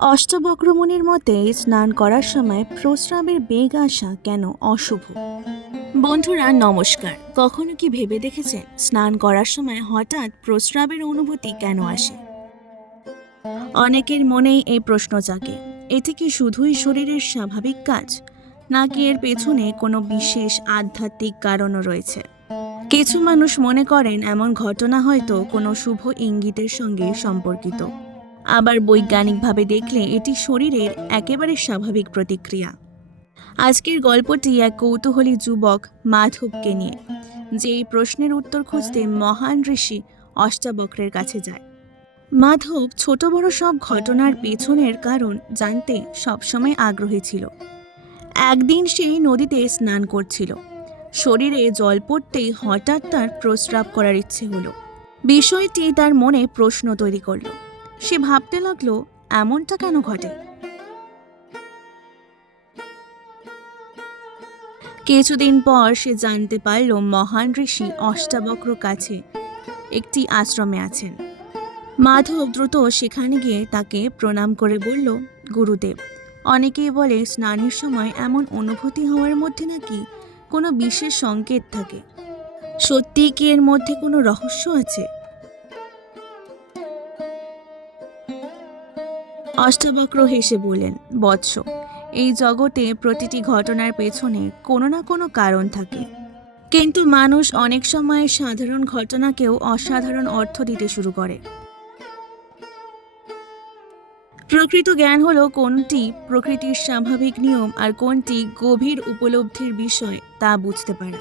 অষ্টবক্রমুনির মতে স্নান করার সময় প্রস্রাবের বেগ আসা কেন অশুভ? বন্ধুরা নমস্কার। কখনো কি ভেবে দেখেছেন স্নান করার সময় হঠাৎ প্রস্রাবের অনুভূতি কেন আসে? অনেকের মনেই এই প্রশ্ন জাগে, এটি কি শুধুই শরীরের স্বাভাবিক কাজ, নাকি এর পেছনে কোনো বিশেষ আধ্যাত্মিক কারণও রয়েছে? কিছু মানুষ মনে করেন এমন ঘটনা হয়তো কোনো শুভ ইঙ্গিতের সঙ্গে সম্পর্কিত। আবার বৈজ্ঞানিকভাবে দেখলে এটি শরীরের একেবারে স্বাভাবিক প্রতিক্রিয়া। আজকের গল্পটি এক কৌতূহলী যুবক মাধবকে নিয়ে, যে এই প্রশ্নের উত্তর খুঁজতে মহান ঋষি অষ্টাবক্রের কাছে যায়। মাধব ছোট বড় সব ঘটনার পেছনের কারণ জানতে সবসময় আগ্রহী ছিল। একদিন সে নদীতে স্নান করছিল। শরীরে জল পড়তেই হঠাৎ তার প্রস্রাব করার ইচ্ছে হলো। বিষয়টি তার মনে প্রশ্ন তৈরি করলো। সে ভাবতে লাগলো, এমনটা কেন ঘটে? কিছুদিন পর সে জানতে পারল মহান ঋষি অষ্টাবক্র কাছে একটি আশ্রমে আছেন। মাধব দ্রুত সেখানে গিয়ে তাকে প্রণাম করে বলল, গুরুদেব, অনেকেই বলে স্নানের সময় এমন অনুভূতি হওয়ার মধ্যে নাকি কোনো বিশেষ সংকেত থাকে। সত্যিই কি এর মধ্যে কোনো রহস্য আছে? অষ্টাবক্র হেসে বললেন, বৎস, এই জগতে প্রতিটি ঘটনার পেছনে কোনো না কোনো কারণ থাকে, কিন্তু মানুষ অনেক সময় সাধারণ ঘটনাকেও অসাধারণ অর্থ দিতে শুরু করে। প্রকৃত জ্ঞান হলো কোনটি প্রকৃতির স্বাভাবিক নিয়ম আর কোনটি গভীর উপলব্ধির বিষয় তা বুঝতে পারা।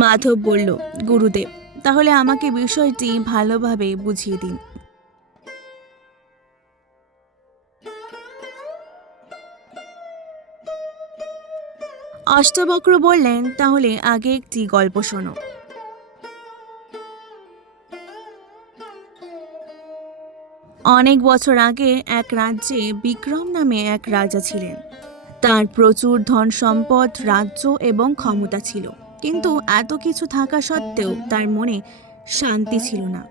মাধব বলল, গুরুদেব, তাহলে আমাকে বিষয়টি ভালোভাবে বুঝিয়ে দিন। অষ্টাবক্র বললেন, তাহলে আগে একটি গল্প শোনো। অনেক বছর আগে এক রাজ্যে বিক্রম নামে এক রাজা ছিলেন। তার প্রচুর ধন সম্পদ, রাজ্য এবং ক্ষমতা ছিল, কিন্তু এত কিছু থাকা সত্ত্বেও তার মনে শান্তি ছিল না।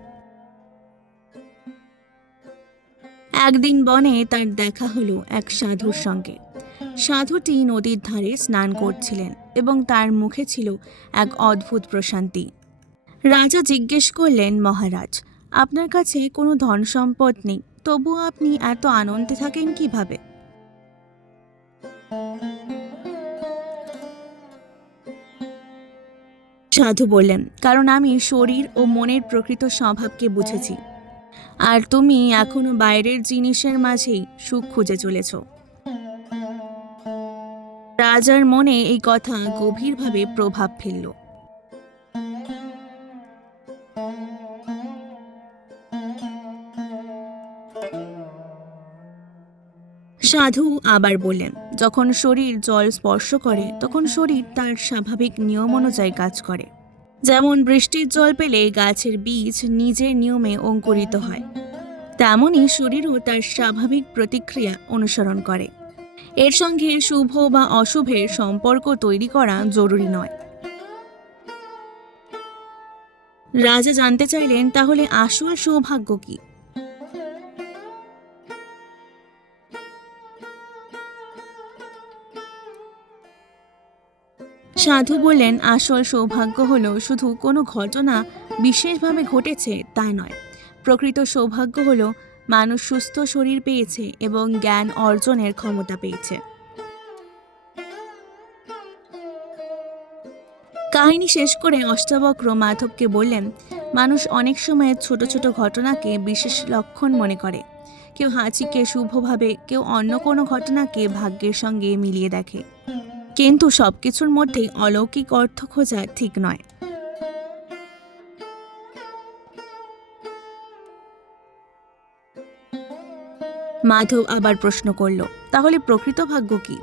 একদিন বনে তার দেখা হলো এক সাধুর সঙ্গে। সাধুটি নদীর ধারে স্নান করছিলেন এবং তার মুখে ছিল এক অদ্ভুত প্রশান্তি। রাজা জিজ্ঞেস করলেন, মহারাজ, আপনার কাছে কোনো ধন সম্পদ নেই, তবুও আপনি এত আনন্দে থাকেন কিভাবে? সাধু বললেন, কারণ আমি শরীর ও মনের প্রকৃত স্বভাবকে বুঝেছি, আর তুমি এখনো বাইরের জিনিসের মাঝেই সুখ খুঁজে চলেছ। রাজার মনে এই কথা গভীরভাবে প্রভাব ফেলল। সাধু আবার বললেন, যখন শরীর জল স্পর্শ করে তখন শরীর তার স্বাভাবিক নিয়ম অনুযায়ী কাজ করে। যেমন বৃষ্টির জল পেলে গাছের বীজ নিজের নিয়মে অঙ্কুরিত হয়, তেমনই শরীরও তার স্বাভাবিক প্রতিক্রিয়া অনুসরণ করে। এর সঙ্গে শুভ বা অশুভের সম্পর্ক তৈরি করা জরুরি নয়। রাজা জানতে চাইলেন, তাহলে আসল সৌভাগ্য কি? সাধু বললেন, আসল সৌভাগ্য হলো শুধু কোনো ঘটনা বিশেষভাবে ঘটেছে তা নয়। প্রকৃত সৌভাগ্য হলো মানুষ সুস্থ শরীর পেয়েছে এবং জ্ঞান অর্জনের ক্ষমতা পেয়েছে। কাহিনী শেষ করে অষ্টাবক্র মাধবকে বললেন, মানুষ অনেক সময় ছোট ছোট ঘটনাকে বিশেষ লক্ষণ মনে করে। কেউ হাঁচিকে শুভভাবে, কেউ অন্য কোনো ঘটনাকে ভাগ্যের সঙ্গে মিলিয়ে দেখে, কিন্তু সবকিছুর মধ্যেই অলৌকিক অর্থ খোঁজা ঠিক নয়। মাধব আবার প্রশ্ন করল, তাহলে প্রকৃত ভাগ্য কি?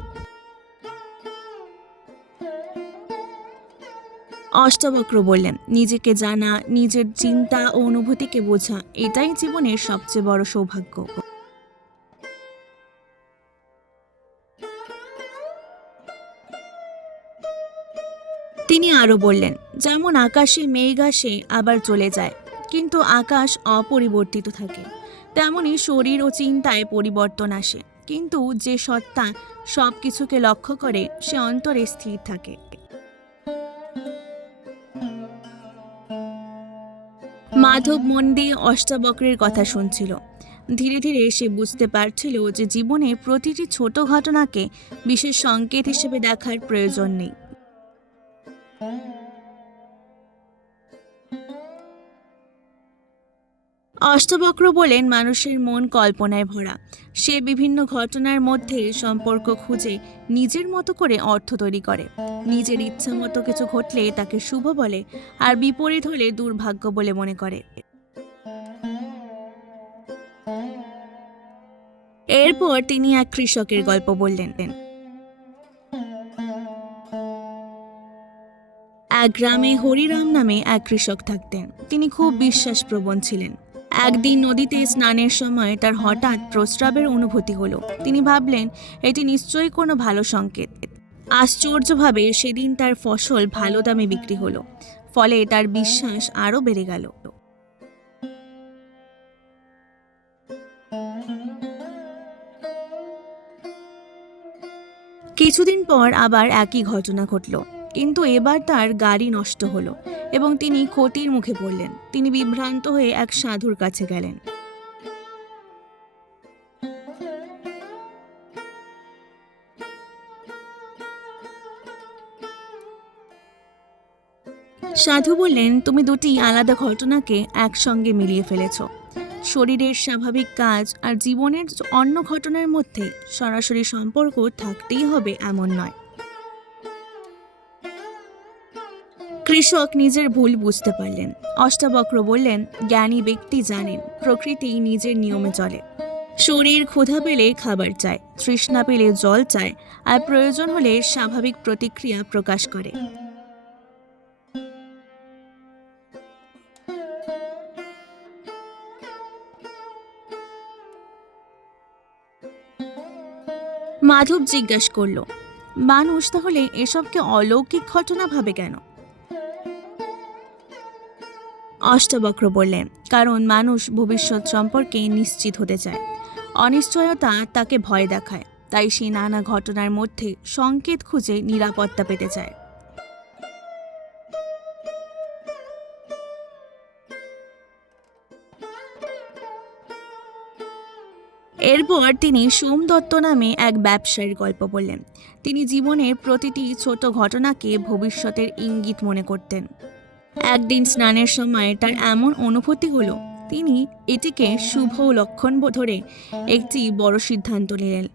অষ্টাবক্র বললেন, নিজেকে জানা, নিজের চিন্তা ও অনুভূতিকে বোঝা, এটাই জীবনের সবচেয়ে বড় সৌভাগ্য। তিনি আরো বললেন, যেমন আকাশে মেঘ আসে আবার চলে যায়, কিন্তু আকাশ অপরিবর্তিত থাকে। তেমনি শরীর ও চিন্তায় পরিবর্তন আসে, কিন্তু যে সত্তা সব কিছুকে লক্ষ্য করে সে অন্তরে স্থির থাকে। মাধব মন দিয়ে অষ্টাবক্রের কথা শুনছিল। ধীরে ধীরে সে বুঝতে পারছিল যে জীবনের প্রতিটি ছোট ঘটনাকে বিশেষ সংকেত হিসেবে দেখার প্রয়োজন নেই। অষ্টবক্র বলেন, মানুষের মন কল্পনায় ভরা। সে বিভিন্ন ঘটনার মধ্যে সম্পর্ক খুঁজে নিজের মতো করে অর্থ তৈরি করে। নিজের ইচ্ছা মতো কিছু ঘটলে তাকে শুভ বলে, আর বিপরীত হলে দুর্ভাগ্য বলে মনে করে। এরপর তিনি এক কৃষকের গল্প বললেন। এক গ্রামে হরিরাম নামে এক কৃষক থাকতেন। তিনি খুব বিশ্বাসপ্রবণ ছিলেন। একদিন নদীতে স্নানের সময় তার হঠাৎ প্রস্রাবের অনুভূতি হলো। তিনি ভাবলেন এটি নিশ্চয়ই কোনো ভালো সংকেত। আশ্চর্যভাবে সেদিন তার ফসল ভালো দামে বিক্রি হলো। ফলে তার বিশ্বাস আরও বেড়ে গেল। কিছুদিন পর আবার একই ঘটনা ঘটল, কিন্তু এবার তার গাড়ি নষ্ট হলো এবং তিনি ক্ষতির মুখে পড়লেন। তিনি বিভ্রান্ত হয়ে এক সাধুর কাছে গেলেন। সাধু বললেন, তুমি দুটি আলাদা ঘটনাকে একসঙ্গে মিলিয়ে ফেলেছ। শরীরের স্বাভাবিক কাজ আর জীবনের অন্য ঘটনার মধ্যে সরাসরি সম্পর্ক থাকতেই হবে এমন নয়। কৃষক নিজের ভুল বুঝতে পারলেন। অষ্টাবক্র বললেন, জ্ঞানী ব্যক্তি জানেন প্রকৃতি নিজের নিয়মে চলে। শরীর ক্ষুধা পেলে খাবার চায়, তৃষ্ণা পেলে জল চায়, আর প্রয়োজন হলে স্বাভাবিক প্রতিক্রিয়া প্রকাশ করে। মাধব জিজ্ঞাসা করল, মানুষ তাহলে এসবকে অলৌকিক ঘটনা ভাবে কেন? অষ্টাবক্র বললেন, কারণ মানুষ ভবিষ্যৎ সম্পর্কে নিশ্চিত হতে চায়। অনিশ্চয়তা তাকে ভয় দেখায়, তাই সে নানা ঘটনার মধ্যে সংকেত খুঁজে নিরাপত্তা পেতে চায়। এরপর তিনি সোমদত্ত নামে এক ব্যবসায়ীর গল্প বললেন। তিনি জীবনের প্রতিটি ছোট ঘটনাকে ভবিষ্যতের ইঙ্গিত মনে করতেন। একদিন স্নানের সময় তার এমন অনুভূতি হলো, তিনি এটিকে শুভ লক্ষণ ধরে একটি বড় সিদ্ধান্ত নিলেন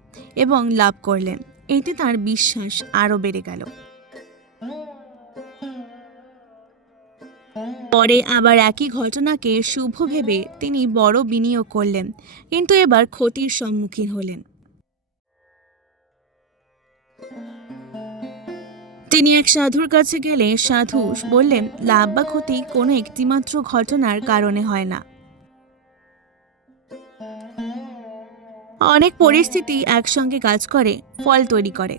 এবং লাভ করলেন। এতে তার বিশ্বাস আরও বেড়ে গেল। পরে আবার একই ঘটনাকে শুভ ভেবে তিনি বড় বিনিয়োগ করলেন, কিন্তু এবার ক্ষতির সম্মুখীন হলেন। তিনি এক সাধুর কাছে গেলে সাধু বললেন, লাভ বা ক্ষতি কোনো একটিমাত্র ঘটনার কারণে হয় না। অনেক পরিস্থিতি একসঙ্গে কাজ করে ফল তৈরি করে।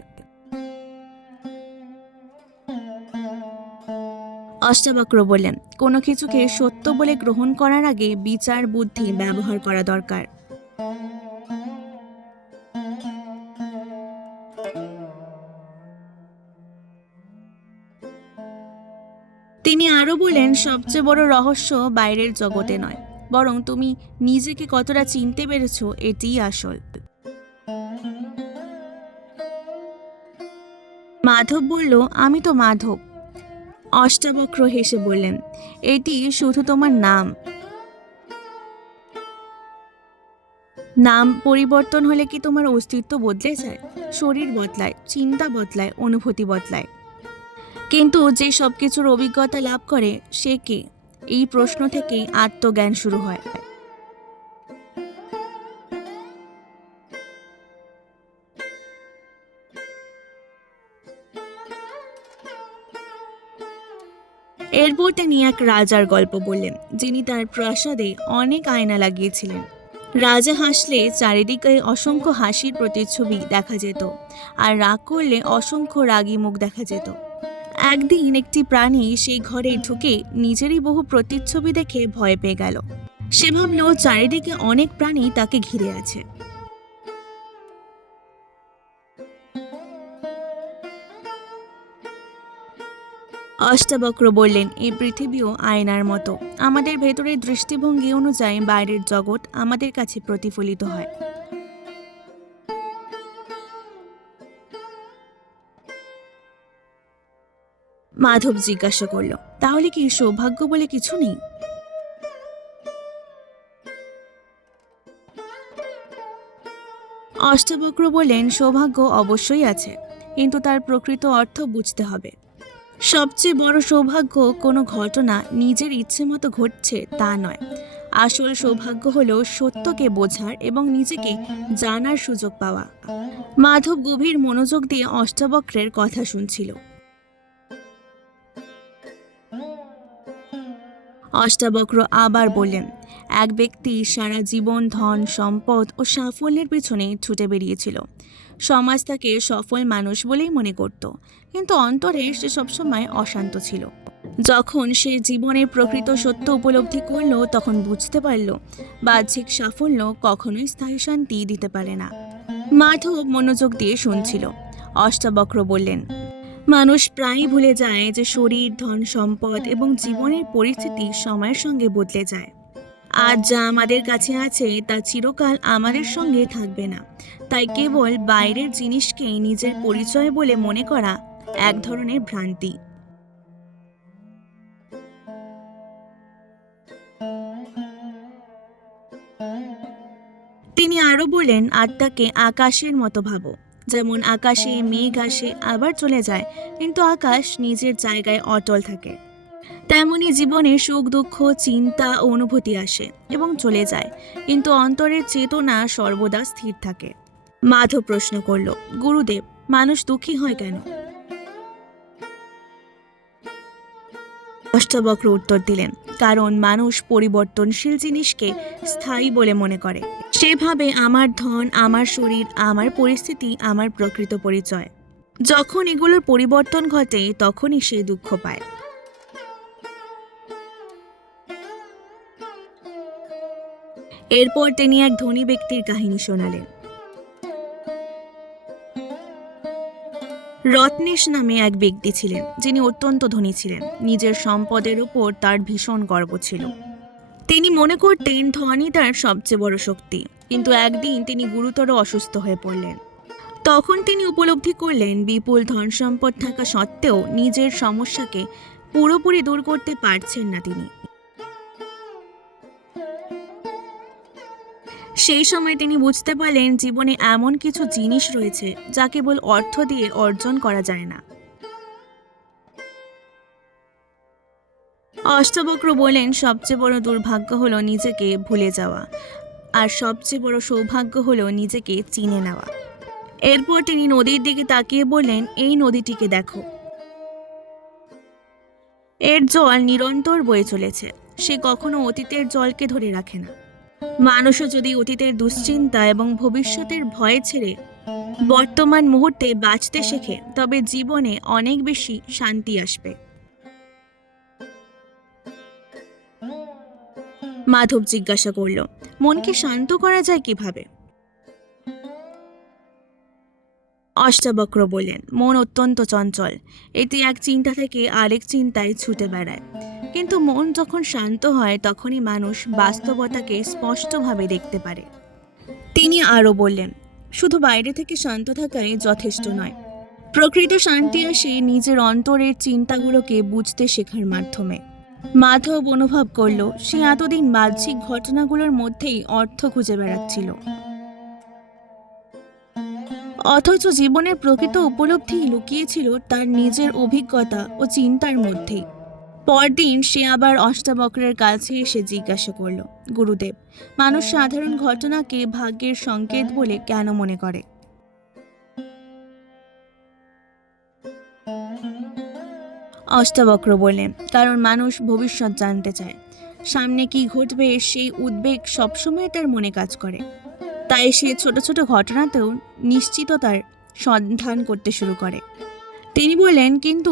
অষ্টাবক্র বললেন, কোনো কিছুকে সত্য বলে গ্রহণ করার আগে বিচার বুদ্ধি ব্যবহার করা দরকার। তিনি আরো বলেন, সবচেয়ে বড় রহস্য বাইরের জগতে নয়, বরং তুমি নিজেকে কতটা চিনতে পেরেছ এটিই আসল। মাধব বলল, আমি তো মাধব। অষ্টাবক্র হেসে বললেন, এটি শুধু তোমার নাম। নাম পরিবর্তন হলে কি তোমার অস্তিত্ব বদলে যায়? শরীর বদলায়, চিন্তা বদলায়, অনুভূতি বদলায়, কিন্তু যে সবকিছুর অভিজ্ঞতা লাভ করে সে কে? এই প্রশ্ন থেকেই আত্মজ্ঞান শুরু হয়। এরপর তিনি এক রাজার গল্প বললেন, যিনি তার প্রাসাদে অনেক আয়না লাগিয়েছিলেন। রাজা হাসলে চারিদিকে অসংখ্য হাসির প্রতিচ্ছবি দেখা যেত, আর রাগ করলে অসংখ্য রাগী মুখ দেখা যেত। একদিন একটি প্রাণী সেই ঘরে ঢুকে নিজেরই বহু প্রতিচ্ছবি দেখে ভয় পেয়ে গেল। সে ভাবল চারিদিকে অনেক প্রাণী তাকে ঘিরে আছে। অষ্টাবক্র বললেন, এই পৃথিবীও আয়নার মতো। আমাদের ভেতরের দৃষ্টিভঙ্গি অনুযায়ী বাইরের জগৎ আমাদের কাছে প্রতিফলিত হয়। মাধব জিজ্ঞাসা করল, তাহলে কি সৌভাগ্য বলে কিছু নেই? অষ্টাবক্র বললেন, সৌভাগ্য অবশ্যই আছে, কিন্তু তার প্রকৃত অর্থ বুঝতে হবে। সবচেয়ে বড় সৌভাগ্য কোনো ঘটনা নিজের ইচ্ছে মতো ঘটছে তা নয়। আসল সৌভাগ্য হলো সত্যকে বোঝার এবং নিজেকে জানার সুযোগ পাওয়া। মাধব গভীর মনোযোগ দিয়ে অষ্টাবক্রের কথা শুনছিল। অষ্টাবক্র আবার বললেন, এক ব্যক্তি সারা জীবন ধন সম্পদ ও সাফল্যের পিছনে ছুটে বেরিয়েছিল। সমাজ তাকে সফল মানুষ বলেই মনে করত, কিন্তু অন্তরে সে সবসময় অশান্ত ছিল। যখন সে জীবনের প্রকৃত সত্য উপলব্ধি করল, তখন বুঝতে পারল বাহ্যিক সাফল্য কখনোই স্থায়ী শান্তি দিতে পারে না। মাধব মনোযোগ দিয়ে শুনছিল। অষ্টাবক্র বললেন, মানুষ প্রায়ই ভুলে যায় যে শরীর, ধন সম্পদ এবং জীবনের পরিস্থিতি সময়ের সঙ্গে বদলে যায়। আজ যা আমাদের কাছে আছে তা চিরকাল আমাদের সঙ্গে থাকবে না। তাই কেবল বাইরের জিনিসকেই নিজের পরিচয় বলে মনে করা এক ধরনের ভ্রান্তি। তিনি আরো বলেন, আত্মাকে আকাশের মতো ভাবো। যেমন আকাশে মেঘ আসে আবার চলে যায়, কিন্তু আকাশ নিজের জায়গায় অটল থাকে। তেমনি জীবনে সুখ দুঃখ, চিন্তা ও অনুভূতি আসে এবং চলে যায়, কিন্তু অন্তরের চেতনা সর্বদা স্থির থাকে। মাধব প্রশ্ন করল, গুরুদেব, মানুষ দুঃখী হয় কেন? অষ্টাবক্র উত্তর দিলেন, কারণ মানুষ পরিবর্তনশীল জিনিসকে স্থায়ী বলে মনে করে। সেভাবে আমার ধন, আমার শরীর, আমার পরিস্থিতি আমার প্রকৃত পরিচয়। যখন এগুলোর পরিবর্তন ঘটে তখনই সে দুঃখ পায়। এরপর তিনি এক ধনী ব্যক্তির কাহিনী শোনালেন। রত্নেশ নামে এক ব্যক্তি ছিলেন, যিনি অত্যন্ত ধনী ছিলেন। নিজের সম্পদের উপর তার ভীষণ গর্ব ছিল। তিনি মনে করতেন ধনই তার সবচেয়ে বড় শক্তি। কিন্তু একদিন তিনি গুরুতর অসুস্থ হয়ে পড়লেন। তখন তিনি উপলব্ধি করলেন, বিপুল ধন সম্পদ থাকা সত্ত্বেও নিজের সমস্যাকে পুরোপুরি দূর করতে পারছেন না তিনি। সেই সময় তিনি বুঝতে পারলেন, জীবনে এমন কিছু জিনিস রয়েছে যা কেবল অর্থ দিয়ে অর্জন করা যায় না। অষ্টাবক্র বলেন, সবচেয়ে বড় দুর্ভাগ্য হলো নিজেকে ভুলে যাওয়া, আর সবচেয়ে বড় সৌভাগ্য হলো নিজেকে চিনে নেওয়া। এরপর তিনি নদীর দিকে তাকিয়ে বললেন, এই নদীটিকে দেখো। এর জল নিরন্তর বয়ে চলেছে। সে কখনো অতীতের জলকে ধরে রাখে না। মানুষও যদি অতীতের দুশ্চিন্তা এবং ভবিষ্যতের ভয় ছেড়ে বর্তমান মুহূর্তে বাঁচতে শেখে, তবে জীবনে অনেক বেশি শান্তি আসবে। মাধব জিজ্ঞাসা করল, মনকে শান্ত করা যায় কিভাবে? অষ্টাবক্র বললেন, মন অত্যন্ত চঞ্চল। এটি এক চিন্তা থেকে আরেক চিন্তায় ছুটে বেড়ায়। কিন্তু মন যখন শান্ত হয় তখনই মানুষ বাস্তবতাকে স্পষ্টভাবে দেখতে পারে। তিনি আরও বললেন, শুধু বাইরে থেকে শান্ত থাকাই যথেষ্ট নয়। প্রকৃত শান্তি আসে নিজের অন্তরের চিন্তাগুলোকে বুঝতে শেখার মাধ্যমে। মাধব অনুভব করল, সে এতদিন বাহ্যিক ঘটনাগুলোর মধ্যেই অর্থ খুঁজে বেড়াচ্ছিল, অথচ জীবনের প্রকৃত উপলব্ধি লুকিয়েছিল তার নিজের অভিজ্ঞতা ও চিন্তার মধ্যেই। পরদিন সে আবার অষ্টাবক্রের কাছে এসে জিজ্ঞাসা করল, গুরুদেব, মানুষ সাধারণ ঘটনাকে ভাগ্যের সংকেত বলে কেন মনে করে? অষ্টাবক্র বললেন, কারণ মানুষ ভবিষ্যৎ জানতে চায়। সামনে কি ঘটবে সেই উদ্বেগ সবসময় তার মনে কাজ করে। তাই সে ছোট ছোট ঘটনাতেও নিশ্চিততার সন্ধান করতে শুরু করে। তিনি বললেন, কিন্তু